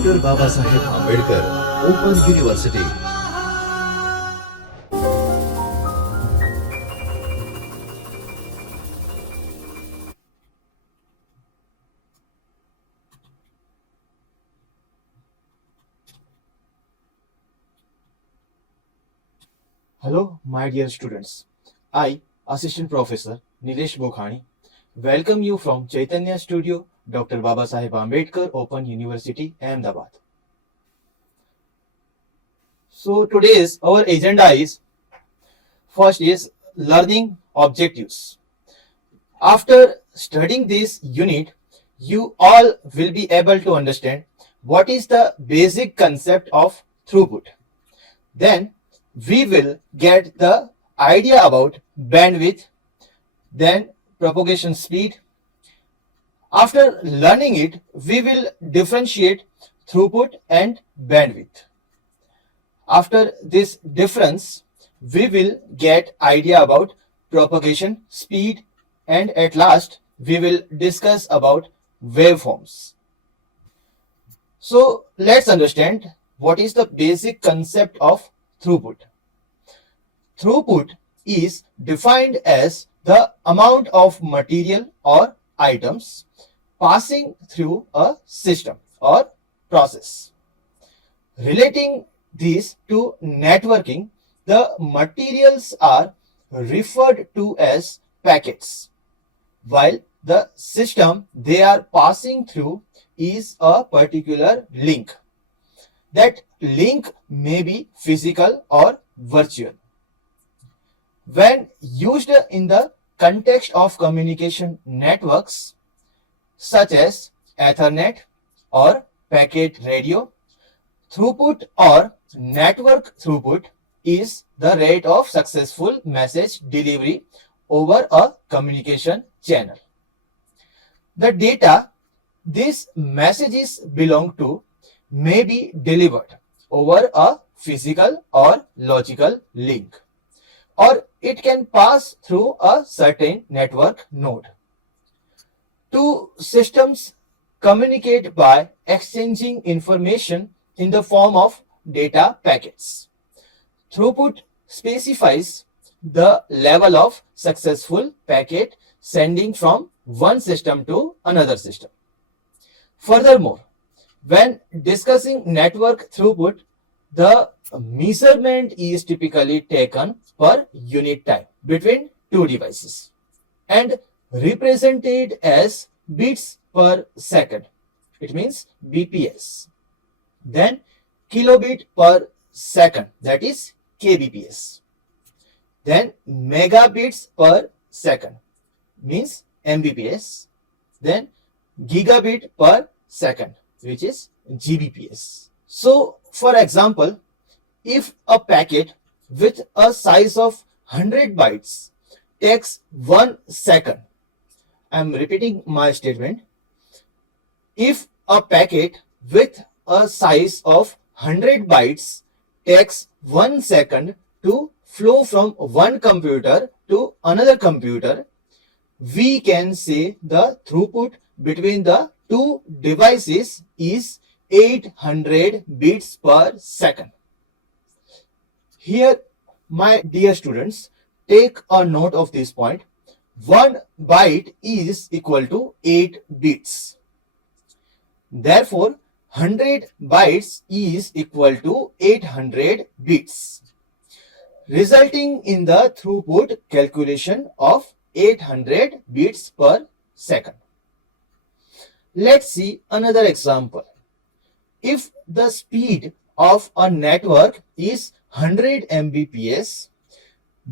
Dr. Babasaheb Ambedkar Open University. Hello, my dear students. I, Assistant Professor Nilesh Bokhani, welcome you from Chaitanya Studio, Dr. Babasaheb Ambedkar Open University, Ahmedabad. So today's our agenda is first is learning objectives. After studying this unit, you all will be able to understand what is the basic concept of throughput. Then we will get the idea about bandwidth, then propagation speed. After learning it, we will differentiate throughput and bandwidth. After this difference, we will get idea about propagation speed, and at last we will discuss about waveforms. So let's understand what is the basic concept of throughput. Throughput is defined as the amount of material or items passing through a system or process. Relating this to networking, the materials are referred to as packets, while the system they are passing through is a particular link. That link may be physical or virtual. When used in the context of communication networks such as Ethernet or packet radio, throughput or network throughput is the rate of successful message delivery over a communication channel. The data these messages belong to may be delivered over a physical or logical link, or it can pass through a certain network node. Two systems communicate by exchanging information in the form of data packets. Throughput specifies the level of successful packet sending from one system to another system. Furthermore, when discussing network throughput, the measurement is typically taken per unit time between two devices and represented as bits per second. It means BPS. Then kilobit per second, that is kbps. Then megabits per second means mbps. Then gigabit per second, which is gbps. So for example, if a packet with a size of 100 bytes takes 1 second, I am repeating my statement. If a packet with a size of 100 bytes takes 1 second to flow from one computer to another computer, we can say the throughput between the two devices is 800 bits per second. Here, my dear students, take a note of this point. 1 byte is equal to 8 bits. Therefore, 100 bytes is equal to 800 bits, resulting in the throughput calculation of 800 bits per second. Let's see another example. If the speed of a network is 100 Mbps,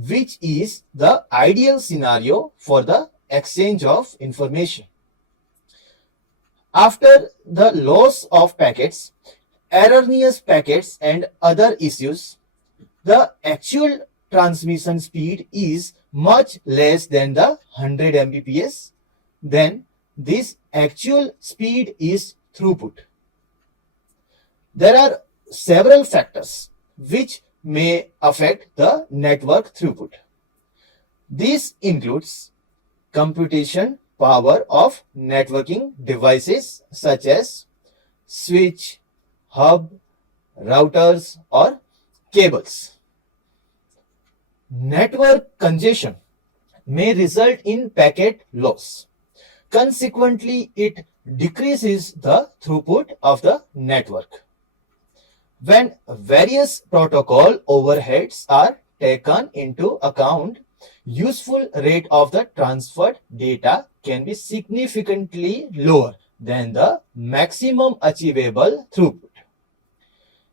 which is the ideal scenario for the exchange of information. After the loss of packets, erroneous packets and other issues, the actual transmission speed is much less than the 100 Mbps. Then this actual speed is throughput. There are several factors which may affect the network throughput. This includes computation power of networking devices such as switch, hub, routers, or cables. Network congestion may result in packet loss. Consequently, it decreases the throughput of the network. When various protocol overheads are taken into account, useful rate of the transferred data can be significantly lower than the maximum achievable throughput.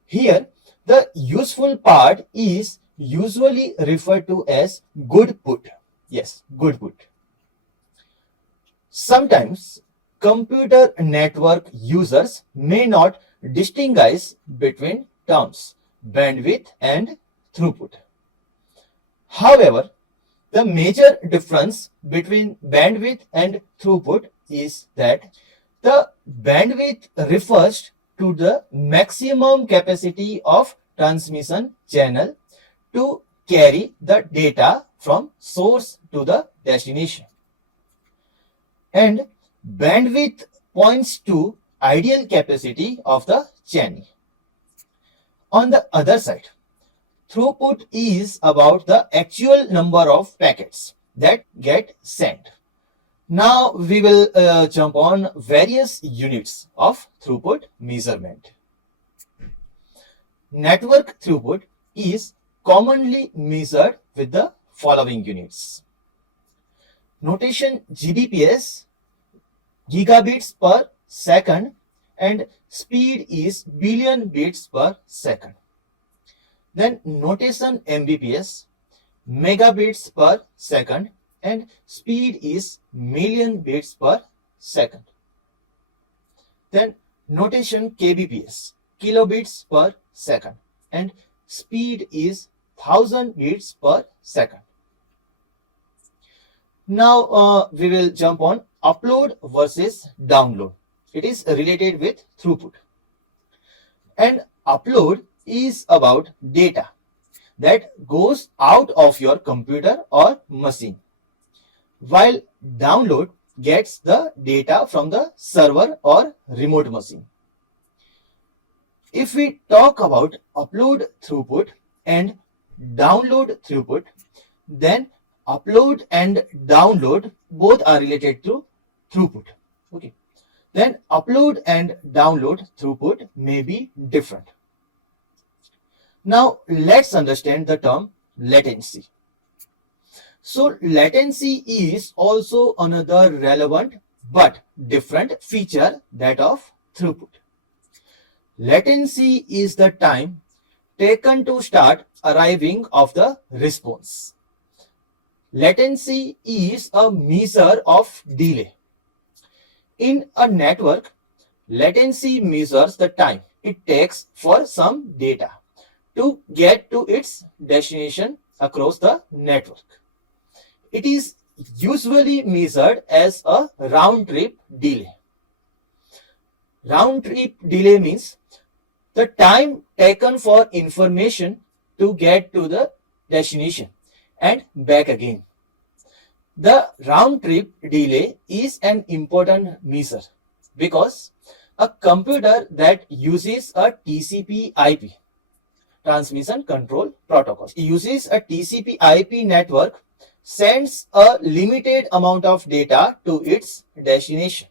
Here, the useful part is usually referred to as good put. Yes, good put. Sometimes computer network users may not distinguish between terms bandwidth and throughput. However, the major difference between bandwidth and throughput is that the bandwidth refers to the maximum capacity of transmission channel to carry the data from source to the destination. And bandwidth points to ideal capacity of the channel. On the other side, throughput is about the actual number of packets that get sent. Now we will jump on various units of throughput measurement. Network throughput is commonly measured with the following units. Notation GBps, gigabits per second, and speed is billion bits per second. Then notation Mbps, megabits per second, and speed is million bits per second. Then notation kbps, kilobits per second, and speed is 1000 bits per second. Now we will jump on upload versus download. It is related with throughput. And upload is about data that goes out of your computer or machine, while download gets the data from the server or remote machine. If we talk about upload throughput and download throughput, then upload and download both are related to throughput. Okay. Then upload and download throughput may be different. Now let's understand the term latency. So latency is also another relevant but different feature that of throughput. Latency is the time taken to start arriving of the response. Latency is a measure of delay. In a network, latency measures the time it takes for some data to get to its destination across the network. It is usually measured as a round-trip delay. Round-trip delay means the time taken for information to get to the destination and back again. The round-trip delay is an important measure because a computer that uses a TCP/IP transmission control protocol uses a TCP/IP network sends a limited amount of data to its destination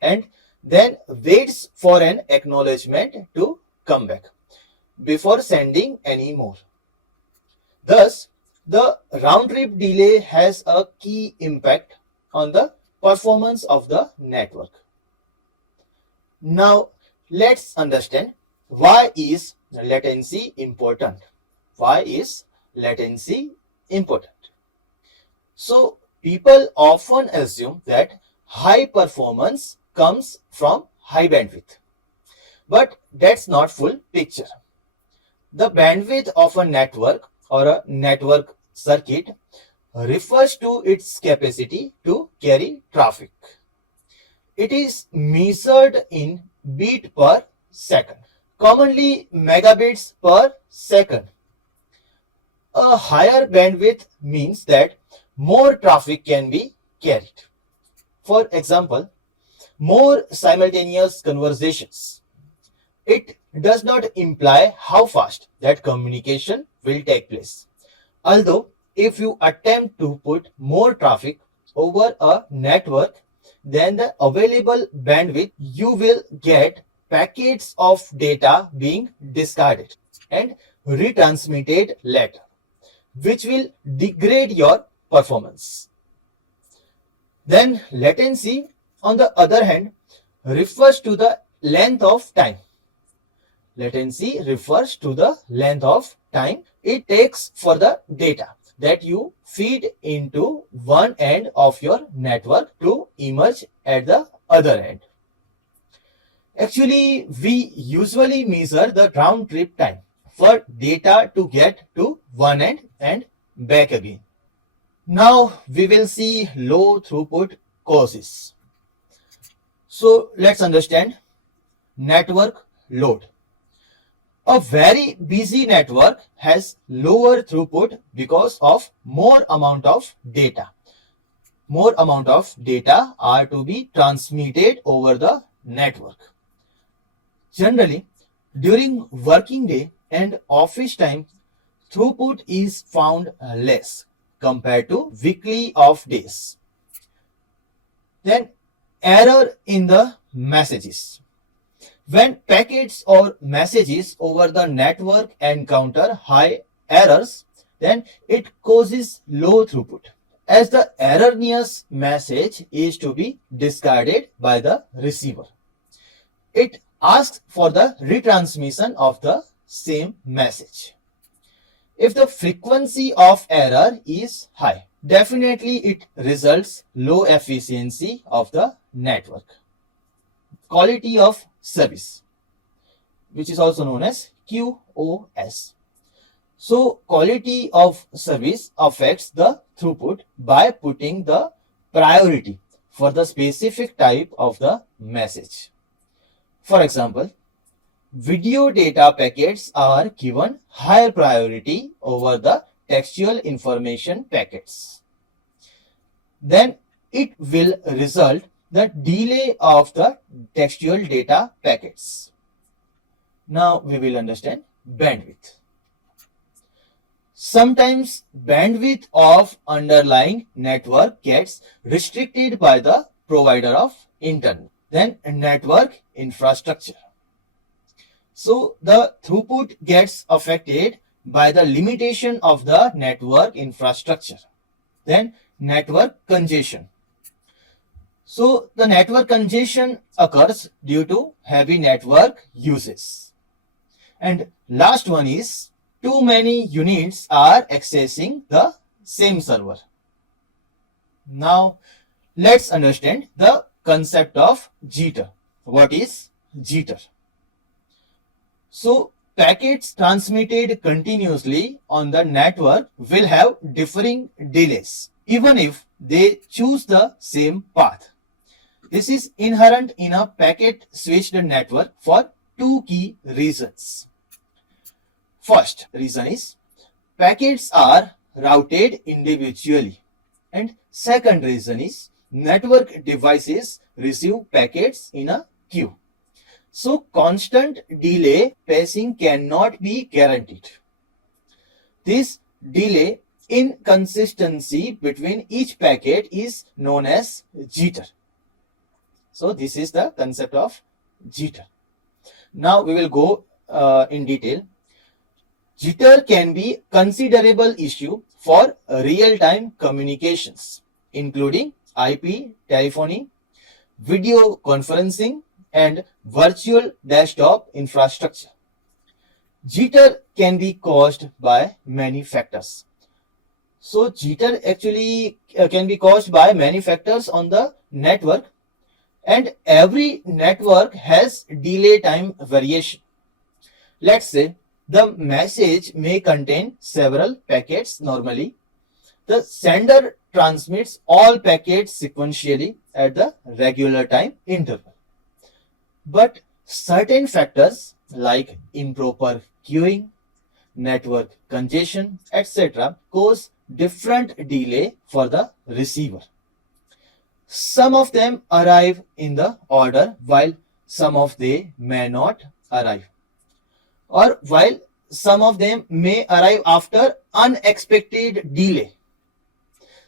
and then waits for an acknowledgement to come back before sending any more. Thus, the round-trip delay has a key impact on the performance of the network. Now, let's understand why is latency important. Why is latency important? So, people often assume that high performance comes from high bandwidth. But that's not full picture. The bandwidth of a network or a network circuit refers to its capacity to carry traffic. It is measured in bit per second, commonly megabits per second. A higher bandwidth means that more traffic can be carried. For example, more simultaneous conversations. It does not imply how fast that communication will take place. Although, if you attempt to put more traffic over a network than the available bandwidth, you will get packets of data being discarded and retransmitted later, which will degrade your performance. Then latency, on the other hand, refers to the length of time. Latency refers to the length of time it takes for the data that you feed into one end of your network to emerge at the other end. Actually, we usually measure the round trip time for data to get to one end and back again. Now we will see low throughput causes. So let's understand network load. A very busy network has lower throughput because of more amount of data. More amount of data are to be transmitted over the network. Generally, during working day and office time, throughput is found less compared to weekly off days. Then error in the messages. When packets or messages over the network encounter high errors, then it causes low throughput, as the erroneous message is to be discarded by the receiver. It asks for the retransmission of the same message. If the frequency of error is high, definitely it results low efficiency of the network. Quality of service, which is also known as QoS. So quality of service affects the throughput by putting the priority for the specific type of the message. For example, video data packets are given higher priority over the textual information packets. Then it will result the delay of the textual data packets. Now we will understand bandwidth. Sometimes bandwidth of underlying network gets restricted by the provider of internet. Then network infrastructure. So the throughput gets affected by the limitation of the network infrastructure. Then network congestion. So the network congestion occurs due to heavy network uses. And last one is too many units are accessing the same server. Now let's understand the concept of jitter. What is jitter? So packets transmitted continuously on the network will have differing delays, even if they choose the same path. This is inherent in a packet switched network for two key reasons. First reason is packets are routed individually, and second reason is network devices receive packets in a queue. So constant delay passing cannot be guaranteed. This delay inconsistency between each packet is known as jitter. So this is the concept of jitter. Now we will go in detail. Jitter can be considerable issue for real-time communications, including IP telephony, video conferencing, and virtual desktop infrastructure. Jitter can be caused by many factors. So jitter actually can be caused by many factors on the network, and every network has delay time variation. Let's say the message may contain several packets normally. The sender transmits all packets sequentially at the regular time interval. But certain factors like improper queuing, network congestion, etc. cause different delay for the receiver. Some of them arrive in the order while some of they may not arrive. or while some of them may arrive after unexpected delay.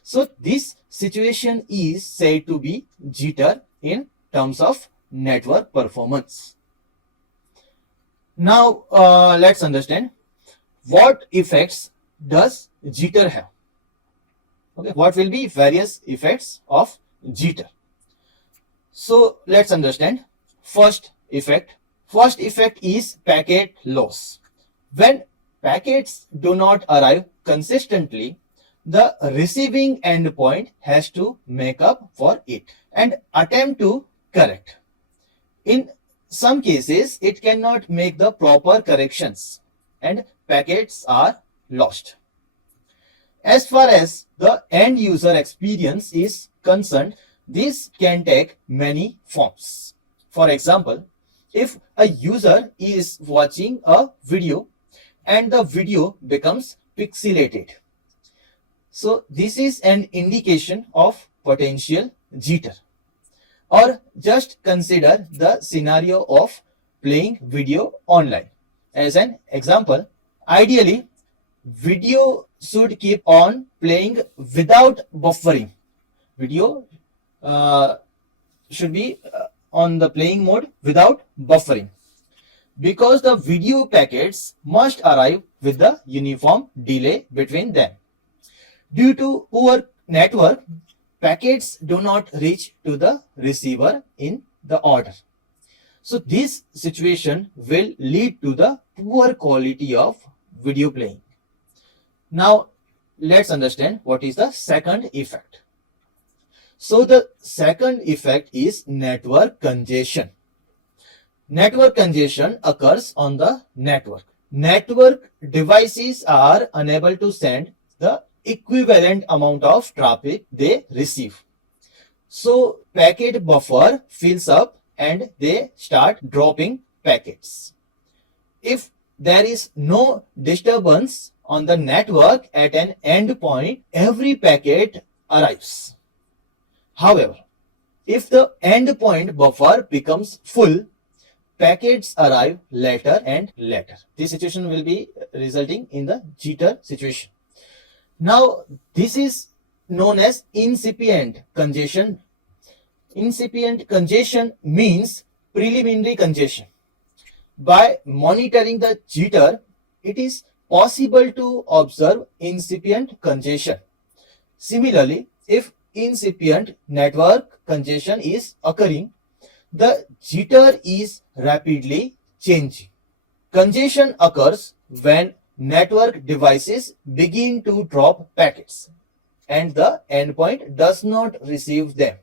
So this situation is said to be jitter in terms of network performance. Now let's understand what effects does jitter have. Okay, what will be various effects of jitter? So let's understand first effect. First effect is packet loss. When packets do not arrive consistently, the receiving endpoint has to make up for it and attempt to correct. In some cases, it cannot make the proper corrections and packets are lost. As far as the end user experience is concerned, this can take many forms. For example, if a user is watching a video and the video becomes pixelated, so this is an indication of potential jitter. Or just consider the scenario of playing video online. As an example, ideally, video should keep on playing without buffering. Video should be on the playing mode without buffering, because the video packets must arrive with the uniform delay between them. Due to poor network, packets do not reach to the receiver in the order. So this situation will lead to the poor quality of video playing. Now let's understand what is the second effect. So the second effect is network congestion. Network congestion occurs on the network. Network devices are unable to send the equivalent amount of traffic they receive. So packet buffer fills up and they start dropping packets. If there is no disturbance on the network at an endpoint, every packet arrives. However, if the endpoint buffer becomes full, packets arrive later and later. This situation will be resulting in the jitter situation. Now, this is known as incipient congestion. Incipient congestion means preliminary congestion. By monitoring the jitter, it is possible to observe incipient congestion. Similarly, if incipient network congestion is occurring, the jitter is rapidly changing. Congestion occurs when network devices begin to drop packets and the endpoint does not receive them.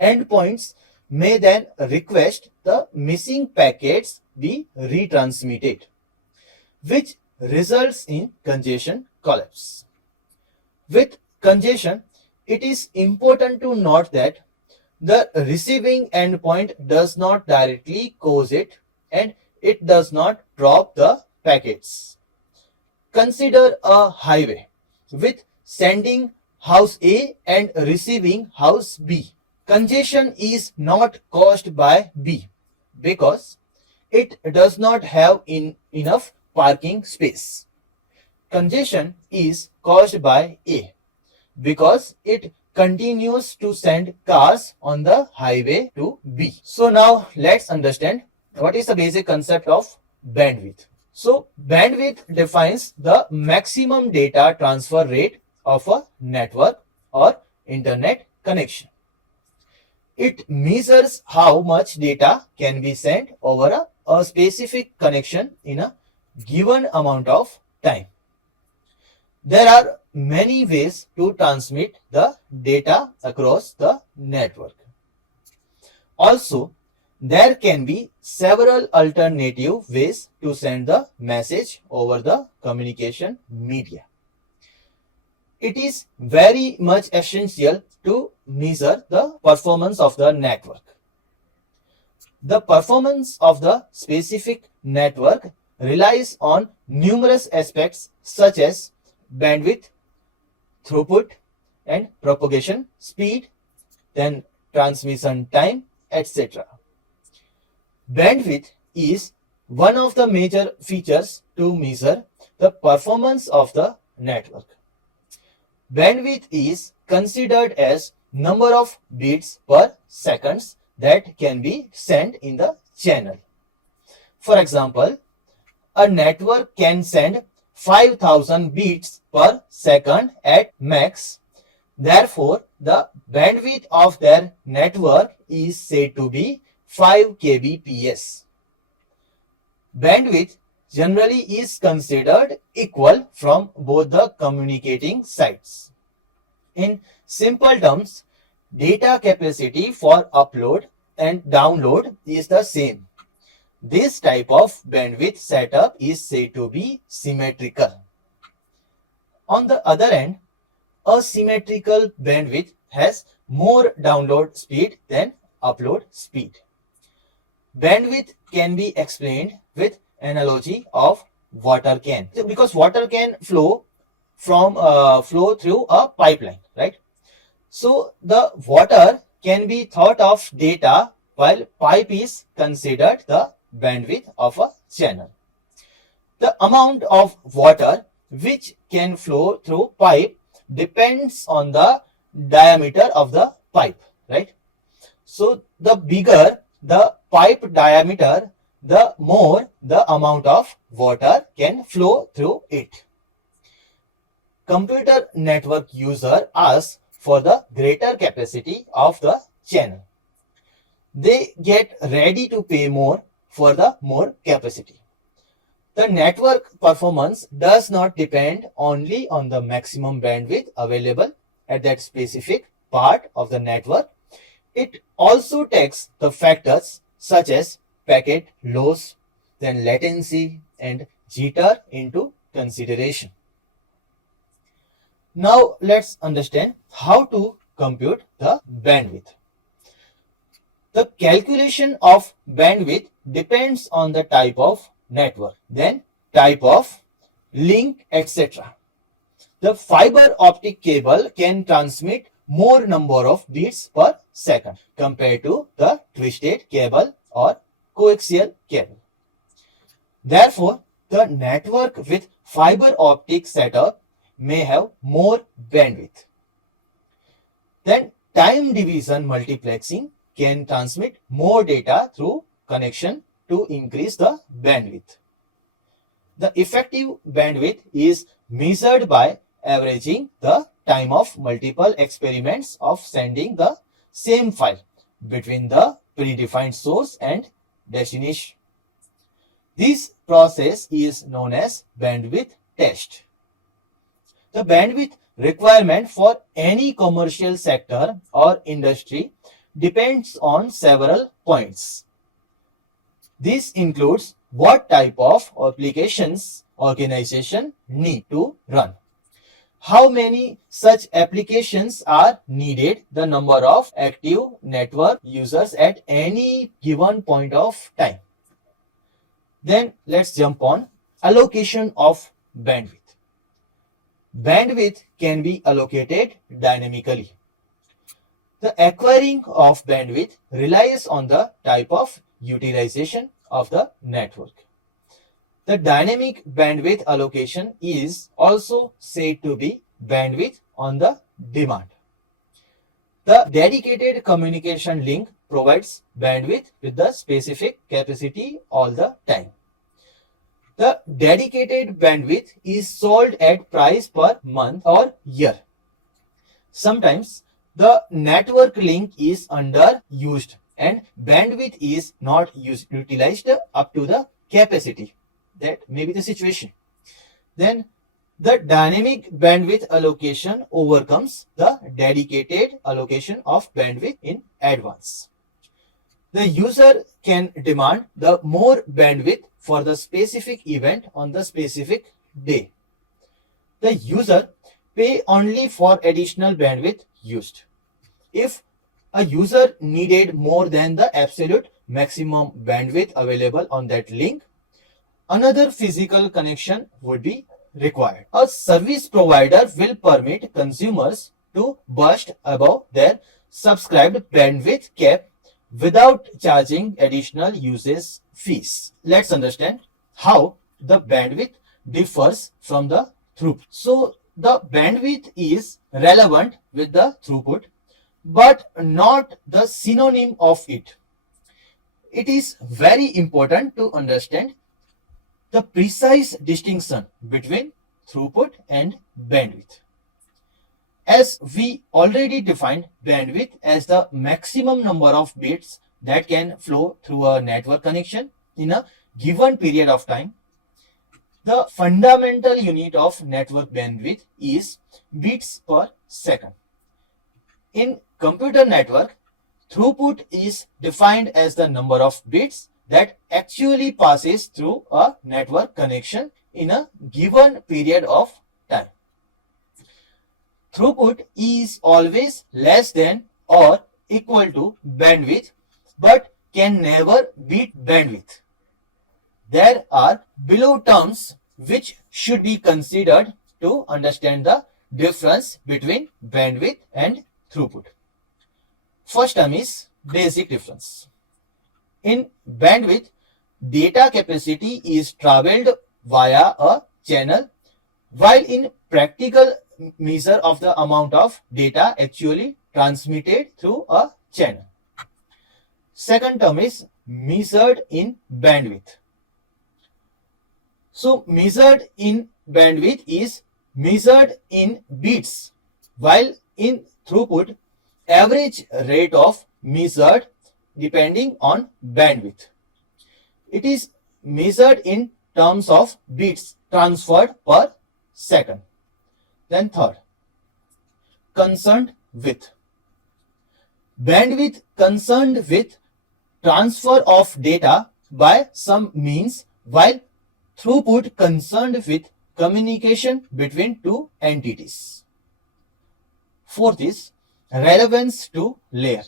Endpoints may then request the missing packets be retransmitted, which results in congestion collapse. With congestion, it is important to note that the receiving endpoint does not directly cause it and it does not drop the packets. Consider a highway with sending house A and receiving house B. Congestion is not caused by B because it does not have enough parking space. Congestion is caused by A because it continues to send cars on the highway to B. So now let's understand what is the basic concept of bandwidth. So bandwidth defines the maximum data transfer rate of a network or internet connection. It measures how much data can be sent over a specific connection in a given amount of time. There are many ways to transmit the data across the network. Also, there can be several alternative ways to send the message over the communication media. It is very much essential to measure the performance of the network. The performance of the specific network relies on numerous aspects such as bandwidth, throughput, and propagation speed, then transmission time, etc. Bandwidth is one of the major features to measure the performance of the network. Bandwidth is considered as number of bits per seconds that can be sent in the channel. For example, a network can send 5000 bits per second at max. Therefore, the bandwidth of their network is said to be 5 kbps. Bandwidth generally is considered equal from both the communicating sides. In simple terms, data capacity for upload and download is the same. This type of bandwidth setup is said to be symmetrical. On the other hand, asymmetrical bandwidth has more download speed than upload speed. Bandwidth can be explained with analogy of water can, because water can flow through a pipeline, right? So the water can be thought of data, while pipe is considered the bandwidth of a channel. The amount of water which can flow through pipe depends on the diameter of the pipe, right? So the bigger the pipe diameter, the more the amount of water can flow through it. Computer network user asks for the greater capacity of the channel. They get ready to pay more for the more capacity. The network performance does not depend only on the maximum bandwidth available at that specific part of the network. It also takes the factors such as packet loss, then latency and jitter into consideration. Now let's understand how to compute the bandwidth. The calculation of bandwidth depends on the type of network, then type of link, etc. The fiber optic cable can transmit more number of bits per second compared to the twisted cable or coaxial cable. Therefore, the network with fiber optic setup may have more bandwidth. Then time division multiplexing can transmit more data through connection to increase the bandwidth. The effective bandwidth is measured by averaging the time of multiple experiments of sending the same file between the predefined source and destination. This process is known as bandwidth test. The bandwidth requirement for any commercial sector or industry depends on several points. This includes what type of applications organization need to run, how many such applications are needed, the number of active network users at any given point of time. Then let's jump on allocation of bandwidth. Bandwidth can be allocated dynamically. The acquiring of bandwidth relies on the type of utilization of the network. The dynamic bandwidth allocation is also said to be bandwidth on the demand. The dedicated communication link provides bandwidth with the specific capacity all the time. The dedicated bandwidth is sold at price per month or year. Sometimes the network link is underused and bandwidth is not utilized up to the capacity. That may be the situation. Then the dynamic bandwidth allocation overcomes the dedicated allocation of bandwidth in advance. The user can demand the more bandwidth for the specific event on the specific day. The user pay only for additional bandwidth used. If a user needed more than the absolute maximum bandwidth available on that link, another physical connection would be required. A service provider will permit consumers to burst above their subscribed bandwidth cap without charging additional usage fees. Let's understand how the bandwidth differs from the throughput. So the bandwidth is relevant with the throughput, but not the synonym of it. It is very important to understand the precise distinction between throughput and bandwidth. As we already defined bandwidth as the maximum number of bits that can flow through a network connection in a given period of time, the fundamental unit of network bandwidth is bits per second. In computer network, throughput is defined as the number of bits that actually passes through a network connection in a given period of time. Throughput is always less than or equal to bandwidth, but can never beat bandwidth. There are below terms which should be considered to understand the difference between bandwidth and throughput. First term is basic difference. In bandwidth, data capacity is traveled via a channel, while in practical measure of the amount of data actually transmitted through a channel. Second term is measured in bandwidth. So measured in bandwidth is measured in bits, while in throughput, average rate of measured depending on bandwidth. It is measured in terms of bits transferred per second. Then third, concerned with. Bandwidth concerned with transfer of data by some means, while throughput concerned with communication between two entities. Fourth is relevance to layer.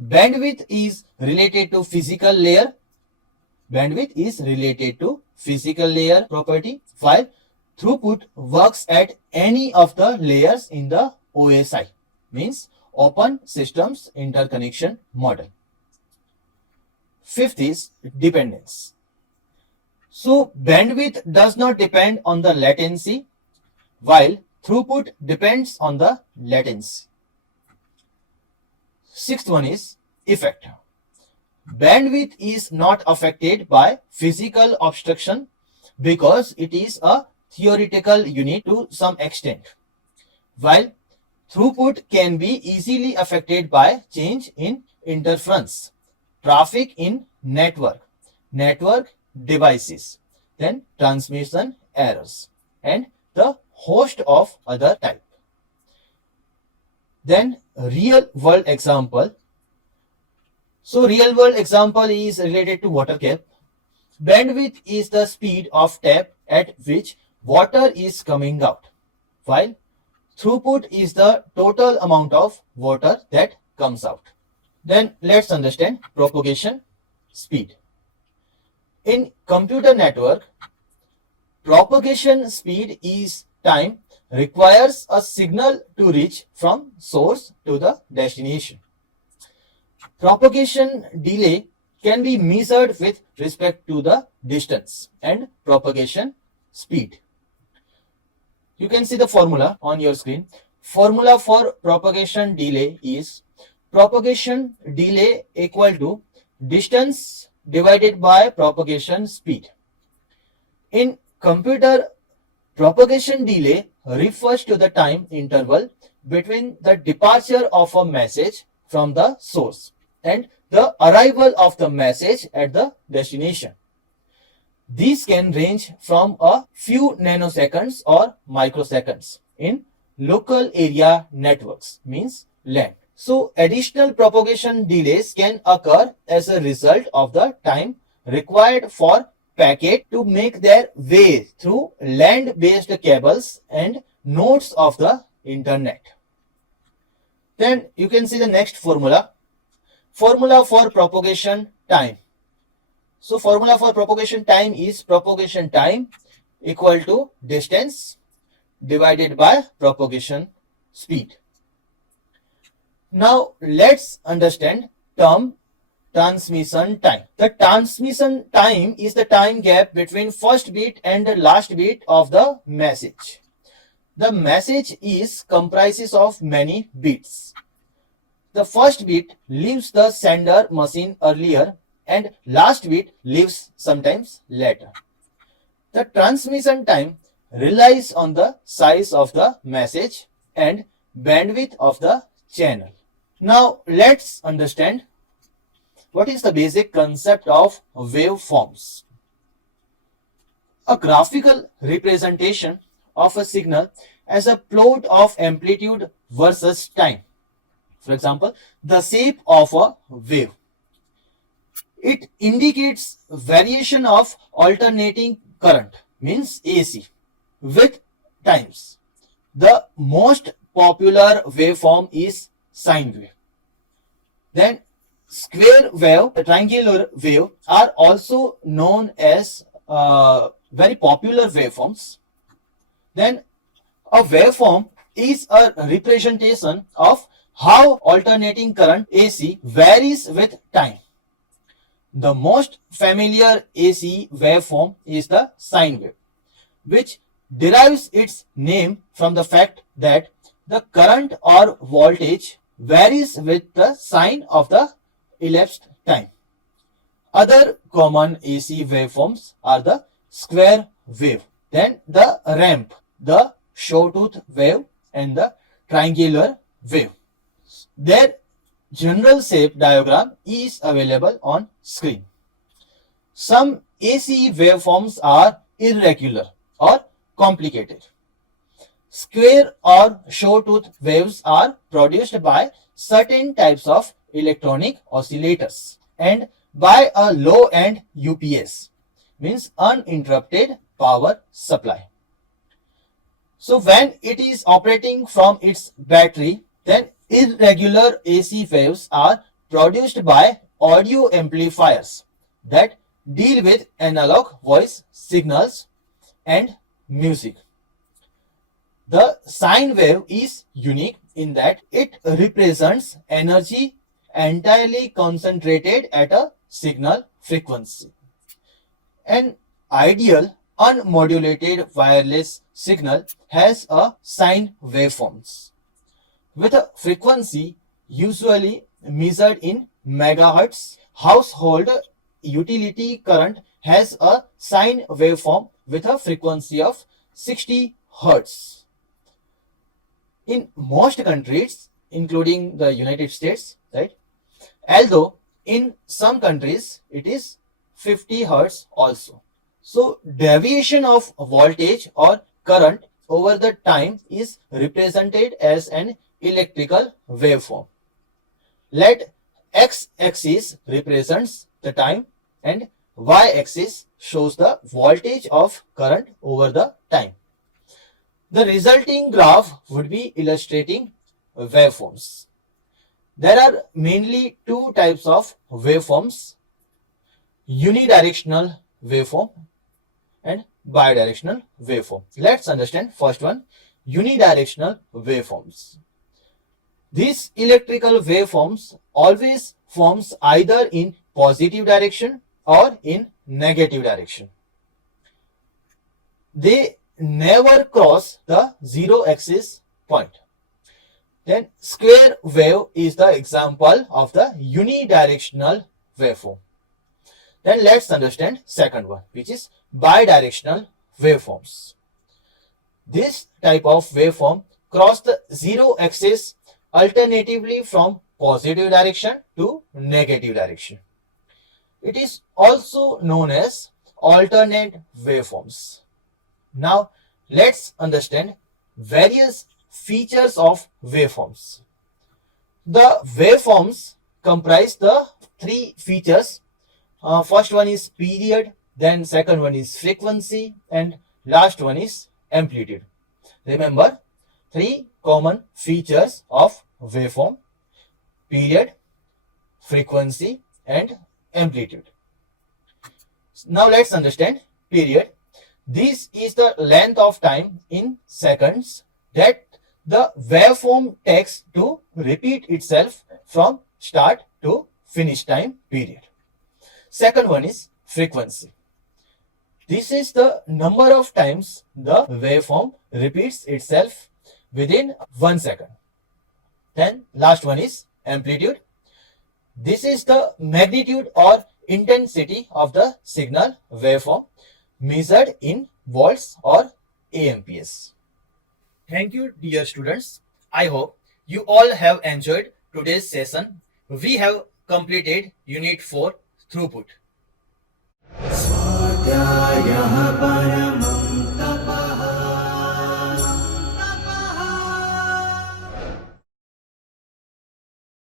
Bandwidth is related to physical layer. Bandwidth is related to physical layer property, while throughput works at any of the layers in the OSI, means Open Systems Interconnection Model. Fifth is dependence. So bandwidth does not depend on the latency, while throughput depends on the latency. Sixth one is effect. Bandwidth is not affected by physical obstruction because it is a theoretical unit to some extent, while throughput can be easily affected by change in interference, traffic in network devices, then transmission errors, and the host of other type. Then real world example. So real world example is related to water tap. Bandwidth is the speed of tap at which water is coming out, while throughput is the total amount of water that comes out. Then let's understand propagation speed. In computer network, propagation speed is time requires a signal to reach from source to the destination. Propagation delay can be measured with respect to the distance and propagation speed. You can see the formula on your screen. Formula for propagation delay is propagation delay equal to distance divided by propagation speed. In computer, propagation delay refers to the time interval between the departure of a message from the source and the arrival of the message at the destination. These can range from a few nanoseconds or microseconds in local area networks, means LAN. So additional propagation delays can occur as a result of the time required for packet to make their way through land-based cables and nodes of the internet. Then you can see the next formula. Formula for propagation time. So formula for propagation time is propagation time equal to distance divided by propagation speed. Now let's understand term transmission time. The transmission time is the time gap between first bit and the last bit of the message. The message is comprises of many bits. The first bit leaves the sender machine earlier and last bit leaves sometimes later. The transmission time relies on the size of the message and bandwidth of the channel. Now let's understand what is the basic concept of waveforms. A graphical representation of a signal as a plot of amplitude versus time. For example, the shape of a wave. It indicates variation of alternating current, means AC, with times. The most popular waveform is sine wave. Then square wave, triangular wave are also known as very popular waveforms. Then a waveform is a representation of how alternating current AC varies with time. The most familiar AC waveform is the sine wave, which derives its name from the fact that the current or voltage varies with the sign of the elapsed time. Other common AC waveforms are the square wave, then the ramp, the sawtooth wave, and the triangular wave. Their general shape diagram is available on screen. Some AC waveforms are irregular or complicated. Square or sawtooth waves are produced by certain types of electronic oscillators and by a low-end UPS, means uninterrupted power supply. So when it is operating from its battery, then irregular AC waves are produced by audio amplifiers that deal with analog voice signals and music. The sine wave is unique in that it represents energy entirely concentrated at a signal frequency. An ideal unmodulated wireless signal has a sine waveforms with a frequency usually measured in megahertz. Household utility current has a sine waveform with a frequency of 60 hertz. In most countries, including the United States, right? Although in some countries it is 50 hertz also. So deviation of voltage or current over the time is represented as an electrical waveform. Let x-axis represents the time and y-axis shows the voltage of current over the time. The resulting graph would be illustrating waveforms. There are mainly two types of waveforms: unidirectional waveform and bidirectional waveform. Let's understand first one, unidirectional waveforms. These electrical waveforms always forms either in positive direction or in negative direction. They never cross the zero axis point. Then square wave is the example of the unidirectional waveform. Then let's understand second one, which is bidirectional waveforms. This type of waveform cross the zero axis alternatively from positive direction to negative direction. It is also known as alternate waveforms. Now let's understand various features of waveforms. The waveforms comprise the three features. First one is period, then second one is frequency, and last one is amplitude. Remember, three common features of waveform: period, frequency, and amplitude. Now let's understand period. This is the length of time in seconds that the waveform takes to repeat itself from start to finish time period. Second one is frequency. This is the number of times the waveform repeats itself within 1 second. Then last one is amplitude. This is the magnitude or intensity of the signal waveform measured in volts or amps. Thank you, dear students. I hope you all have enjoyed today's session. We have completed Unit 4 Throughput. स्वाध्यायः परमः